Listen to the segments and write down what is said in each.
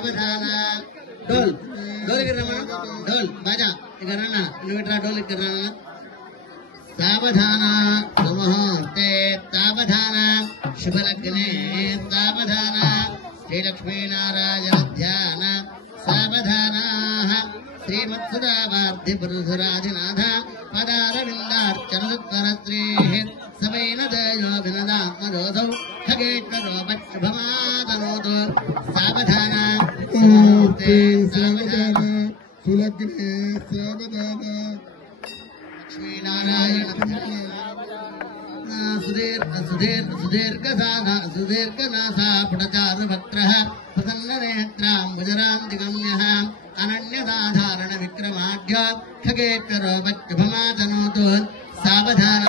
सावधान डोल डोल कर रहा डोल बाजा करना इनवर्टर डोल कर रहा सावधान सुमुहूर्ते सावधान शुभलग्ने सावधान श्रीलक्ष्मी नारायण ध्यान सावधानाः श्रीमत्सुधावार्धि पुरुषराधिनाथ पदारविन्दार्चनसत्परश्रीः सवैन दयोभिनदात्मदोधौ खगेश्वरो वक्षुभमादनोतु सावधान सुमुहूर्ते सावधान सुलग्ने सावधान लक्ष्मीनारायण सुदीर्घनासा पुटचारुभक्त्रः प्रसन्ननेत्राम्बुजरान्तिगम्यः अनन्यसाधारण विक्रमाढ्य खगेश्वरो वक्षुभमादनोतु सावधान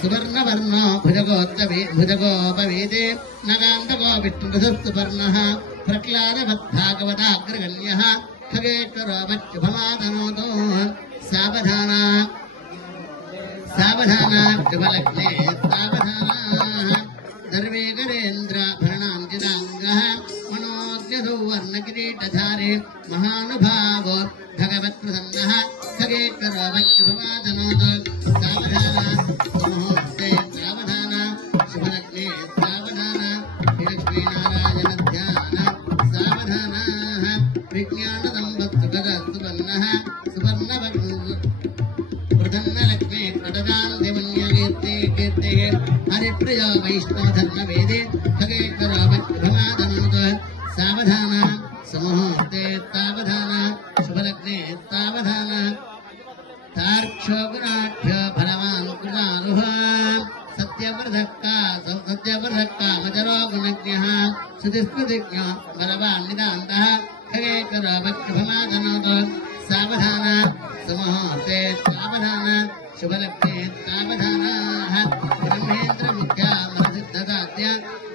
सुवर्णवर्णो भुजगोपवीते नगान्तको विष्णुसुपर्णः प्रह्लादवद्भागवताग्रगण्यः खगेश्वरो वक्षुभमादनोतु सावधान सावधान शुभलग्ने सावधानाः सर्वेकरेन्द्राभरणाञ्जिताङ्गः मनोज्ञसौ वर्णकिरीटधारी महानुभावो भगवत्प्रसन्नः खगेश्वरो वक्षुभमादनोतु सावधान मुहूर्ते सावधान शुभलग्ने सावधान श्रीलक्ष्मीनारायण ध्यान सावधानाः विज्ञानसम्पत्सुभगस्तुपन्नः सुवर्णवृधन्नलक्ष्मी प्रददान्तिमन्यकीर्तेः हरिप्रियो वैष्णवधर्मवेदे खगेश्वरो वक्षुभमादनोतु सावधान सुमुहूर्ते सावधान शुभलग्ने सावधान तार्क्षोगुणाढ्यो फलवान् कृतानुः सत्यवर्धक्कामचरो गुणज्ञः श्रुतिस्मृतिज्ञो बलवान् निदान्तः खगेश्वरो वक्षुभमादनोतु सावधान सुमुहूर्ते सावधान शुभलग्ने सावधानाः ब्रह्मेन्द्रविद्यामरसिद्धदात्य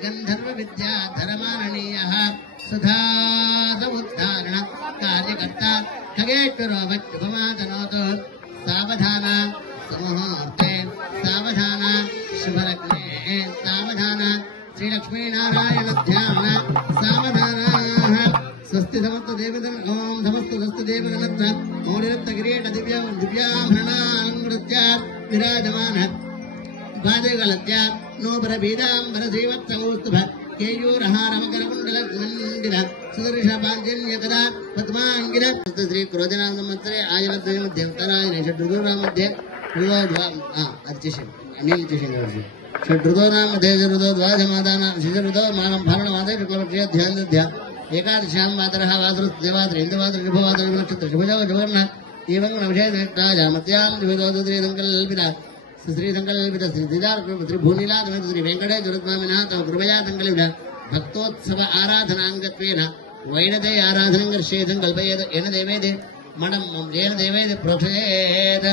गन्धर्वविद्याधरमाननीयः सुधासमुद्धारण कार्यकर्ता खगेश्वरो वक्षुभमादनोतु सावधान सुमुहूर्ते सावधान शुभलग्ने सावधान श्रीलक्ष्मीनारायण ध्यान सावधानाः स्वस्ति समस्त देवदन ओम समस्त स्वस्ति देवगणत्र मौलिरत्न किरीट दिव्याभरणालङ्कृत्य विराजमान पादगलत्य नोबर बीजाम्बर श्रीवत्सकौस्तुभ केयूरहारमकरकुण्डलमण्डिल सुदर्शपाञ्जन्यकदा पद्माङ्गिर श्री क्रोधनाम संवत्सरे आयुर्द्वय मध्ये उत्तरायणे षड्ऋतूनां मध्ये षड्ऋतूनां मध्ये ऋतोद्वाजमादानां शिशऋतो मानं फालनमादे शुक्लपक्षे ध्यानदध्या एकादशां मातरः वासुदेवात्र इन्द्रवात्र शुभवात्र नक्षत्र शुभजो शुभर्ण एवं नवशेषराजामत्यां श्रीसङ्कल्पिता श्रीसङ्कल्पित श्रीभूनिलाद श्री वेङ्कटेश्वरस्वामिनाथ कृपया सङ्कल्पित भक्तोत्सव आराधनाङ्गत्वेन वैणदे आराधनं कर्षे सङ्कल्पयेत् येन देवेदे मडं येन देवेदे प्रोक्षयेत्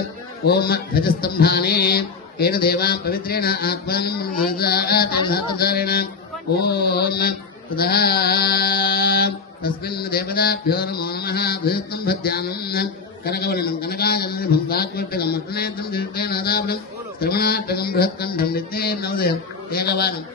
ओम ध्वजस्तम्भानि येन देवां पवित्रेण आत्मानं ओम तदा तस्मिन् देवताभ्यो नमो नमः ध्वजस्तम्भध्यानं कनकवर्णं कनकाजलं वाक्पट्टकं मत्नेत्रं दृष्टेन आदापनं श्रवणाट्टकं बृहत्कण्ठं नित्येन नवोदयम् एकवारम्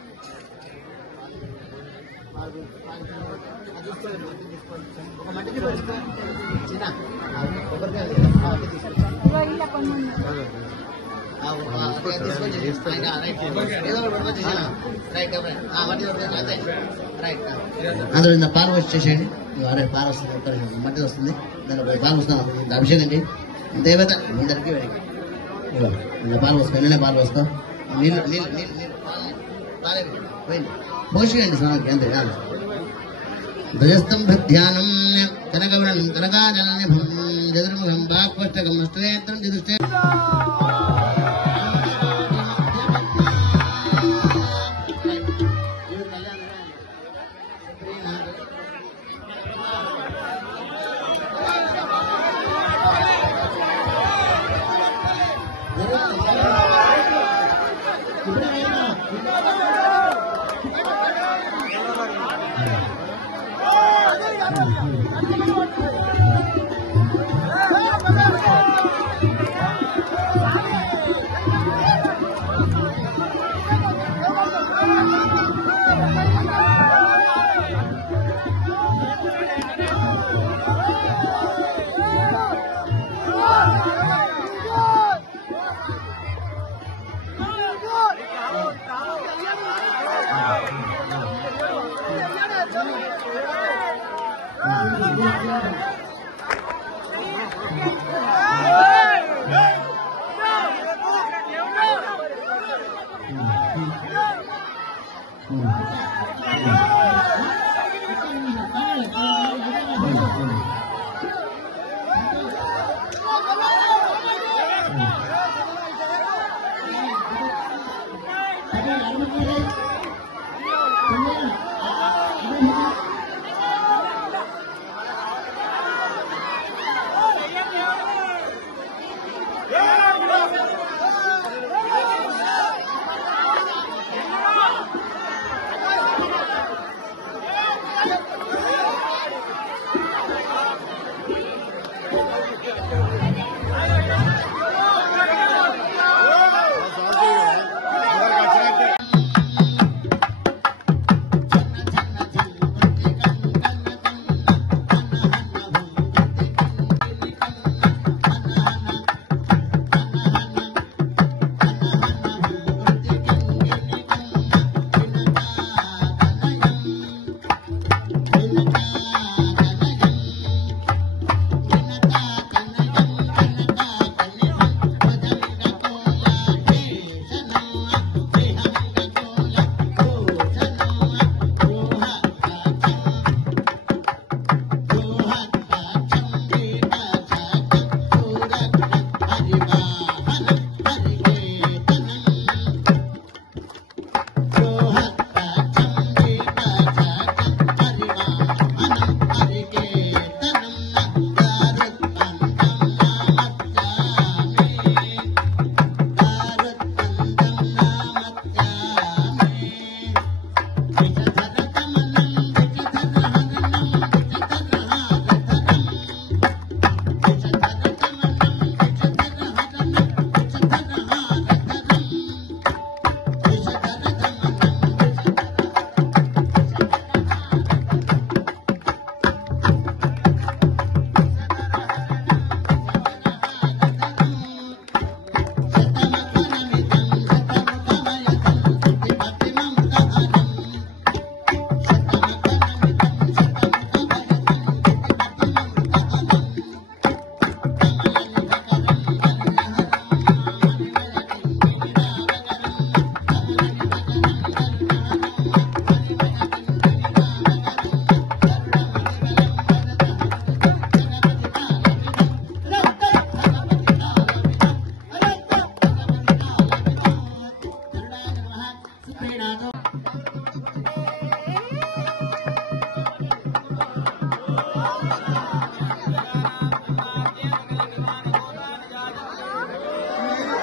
అందులో పాలు వచ్చేసేయండి అరే పాలు వస్తుంది మట్టి వస్తుంది దాని పాలు వస్తాను అభిషేకం చేయి దేవత అందరికీ పాలు వస్తాం ఎన్ననే పాలు వస్తాం నీళ్ళు నీళ్ళు నీళ్ళు నీళ్ళు పోయింది పోషకండి స్వామికి అంతే కాదు ధ్వజస్తంభ ధ్యానం కనకవరణం కనకాజలం చతుర్ముఖం వాక్పష్టకం అష్టనేత్రం చతుష్టే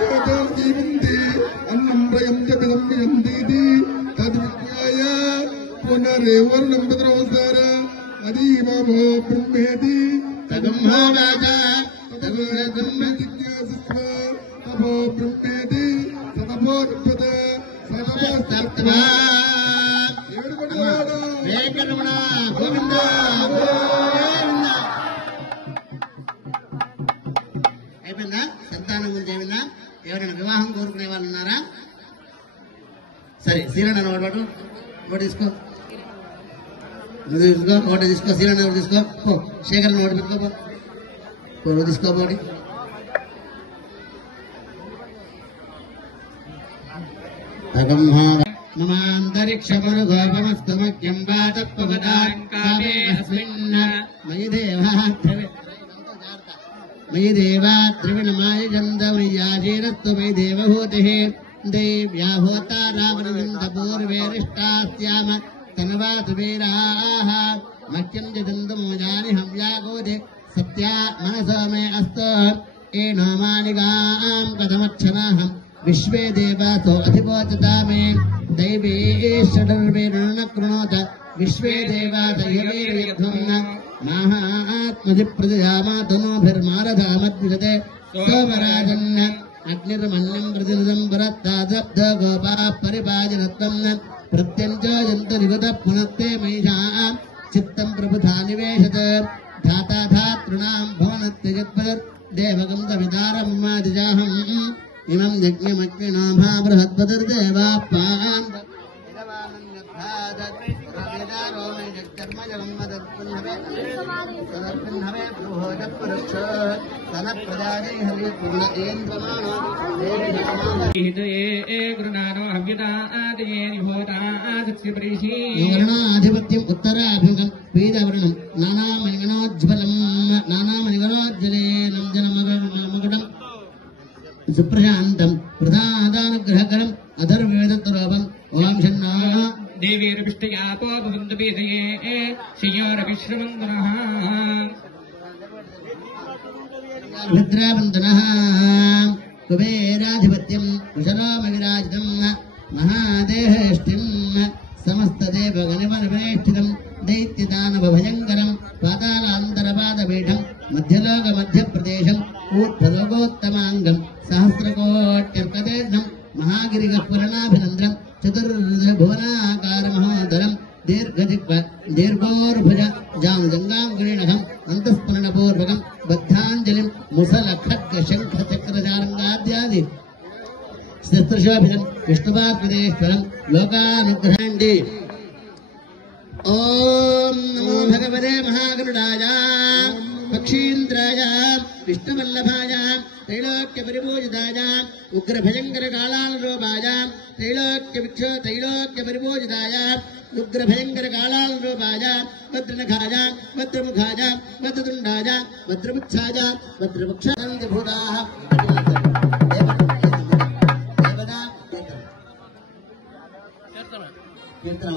జీవంతి అన్నం ప్రయంత విలంబయంతి తద్విజ్ఞాయ పునరేవర్ణం పితరోసార అదీమో బ్రహ్మేతి తగంహోవాచ జిజ్ఞాసస్వ తపో బ్రహ్మేతి సతపోర్పద సతపోస్తప్త్వా ఏడుకొండవాడ వెంకటరమణ గోవింద గోవింద. అయిపోయిందా? సంతానం గురించి అయిపోయిందా? ఎవరైనా వివాహం కోరుకునే వాళ్ళు ఉన్నారా? సరే సీరణ ఒకటి ఒకటి తీసుకో, నువ్వు తీసుకో, ఒకటి తీసుకో, సీరణ ఒకటి తీసుకో, పో శేఖరణ ఒకటి పెట్టుకోపో, నువ్వు తీసుకోపోటి. మమాంతరిక్షమనుగోపమస్తమఖ్యం వాతత్వపదాంకామే అస్మిన్ మయి దేవాద్రివిణమాయజందమయ్యాశీరస్తు మయి దేవభూతి దేవ్యా హోతారావణిందపూర్వేరిష్టాస్యామ తన్వాతు వీరాః మహ్యం జదంతుమోజాని హవ్యాగోదే సత్యా మనసో మే అస్తో ఏనో మానిగాం కథమక్షనాహం విశ్వే దేవాసో అధిపోచతా మే దైవే షడర్వేణ కృణోత విశ్వే దేవాదయవేర్ధున్న మహాత్మజి ప్రజయామాతనోభిర్మారధామద్విజతే సోమరాజన్న అగ్నిర్మన్యం ప్రతినిధం వరత్తాదబ్ధ గోపా పరిపాజనత్వం ప్రత్యంజయంత నిగత పునత్తే మహిషాం చిత్తం ప్రభుధా నివేశత ధాతా ధాతృణాం భవనత్యజత్పదర్ దేవగం దవిదారమాదిజాహం ఇమం యజ్ఞమగ్నినో భా బృహత్పతిర్దేవాపాం వర్ణాధిపత్యం ఉత్తరాభిముఖం పీతవర్ణం నానామణిగణోజ్వలం నానామణిగణోజ్వలేనం జనమగడం సుప్రశాంతం ప్రధాదానుగ్రహకరం అధర్వేదత్వరూపం ఓం షణ్ణో దేవీర్విష్టయాతో భవంతపీతయే శయ్యోరవిశ్రవంతనః భద్రావంతనః కుబేరాధిపత్యం కుశలోమవిరాజితం మహాదేహేష్టిం సమస్తదేవగణవనివేష్టితం దైత్యదానవభయంకరం పాతాళాంతరపాదపీఠం మధ్యలోకమధ్యప్రదేశం ఊర్ధ్వలోకోత్తమాంగం సహస్రకోట్యర్కదేశం మహాగిరిగపురణాభినంద్రం చతుర్భువనాకారమహోదరం దీర్ఘోర్భుజ జాంజంగాం గిరీణహం అంతఃస్ఫురణపూర్వకం బద్ధాంజలిం ముసల ఖడ్గ శంఖ చక్రజాలంగాద్యాది శస్త్రశోభితం విష్ణుపాత్మదేశ్వరం లోకానుగ్రహాండి. ఓం నమో భగవతే మహాగరుడాయ పక్షీంద్రాయ విష్ణువల్లభాయ త్రైలోక్య పరిపూజితాయ ఉగ్రభయంకర కాళాలరూపాయ త్రైలోక్య పరిపూజితాయ ఉగ్రభయంకర కాళాలరూపాయ భద్రనఖాయ భద్రముఖాయ భద్రతుండాయ భద్రపుచ్ఛాయ భద్రపుక్షాంతిభూతాః కీర్తన